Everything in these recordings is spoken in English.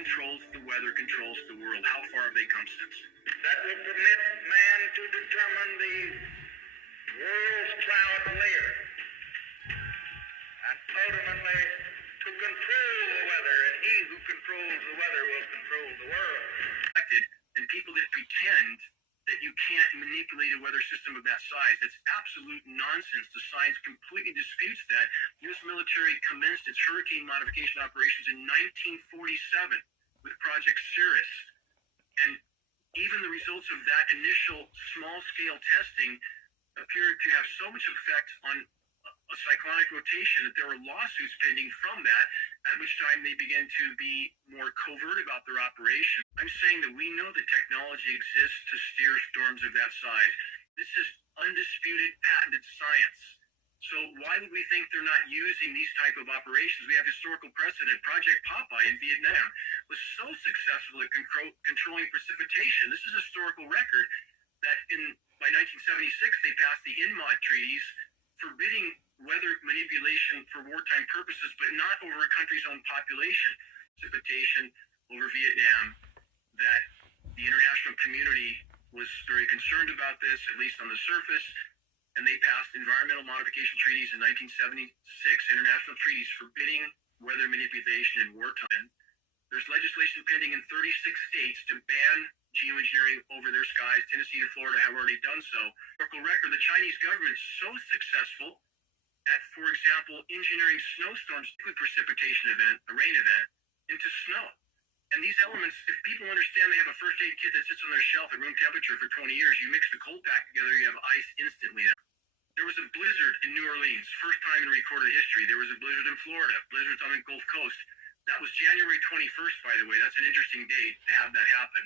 controls the weather controls the world. How far have they come since? That will permit man to determine the world's cloud layer and ultimately to control the weather, and he who controls the weather will control the world. And people that pretend that you can't manipulate a weather system of that size, that's absolute nonsense. The science completely disputes that. The U.S. military commenced its hurricane modification operations in 1947 with Project Cirrus. And even the results of that initial small-scale testing appeared to have so much effect on a cyclonic rotation that there were lawsuits pending from that, at which time they began to be more covert about their operation. I'm saying that we know that technology exists to steer storms of that size. This is undisputed, patented science. So why would we think they're not using these type of operations? We have historical precedent. Project Popeye in Vietnam was so successful at controlling precipitation. This is a historical record that by 1976 they passed the INMOD treaties forbidding weather manipulation for wartime purposes, but not over a country's own population. Precipitation over Vietnam, that the international community was very concerned about this, at least on the surface, and they passed environmental modification treaties in 1976, international treaties forbidding weather manipulation in wartime. There's legislation pending in 36 states to ban geoengineering over their skies. Tennessee and Florida have already done so. Historical record, the Chinese government is so successful at, for example, engineering snowstorms, liquid precipitation event, a rain event, into snow. And these elements, if people understand they have a first aid kit that sits on their shelf at room temperature for 20 years, you mix the cold pack together, you have ice instantly. There was a blizzard in New Orleans, first time in recorded history. There was a blizzard in Florida, blizzards on the Gulf Coast. That was January 21st, by the way. That's an interesting date to have that happen.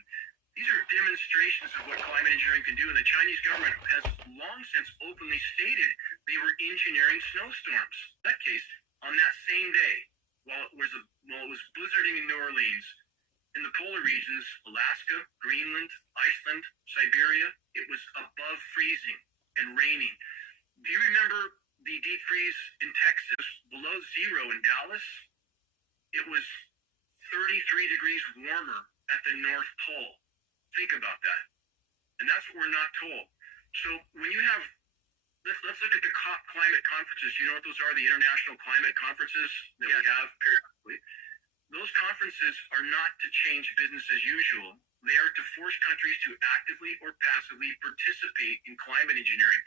These are demonstrations of what climate engineering can do, and the Chinese government has long since openly stated they were engineering snowstorms. In that case, on that same day, while it was blizzarding in New Orleans, in the polar regions, Alaska, Greenland, Iceland, Siberia, it was above freezing and raining. Do you remember the deep freeze in Texas, below zero in Dallas? It was 33 degrees warmer at the North Pole. Think about that. And that's what we're not told. So when you have, let's look at the climate conferences. You know what those are? The international climate conferences that we have periodically. Those conferences are not to change business as usual. They are to force countries to actively or passively participate in climate engineering.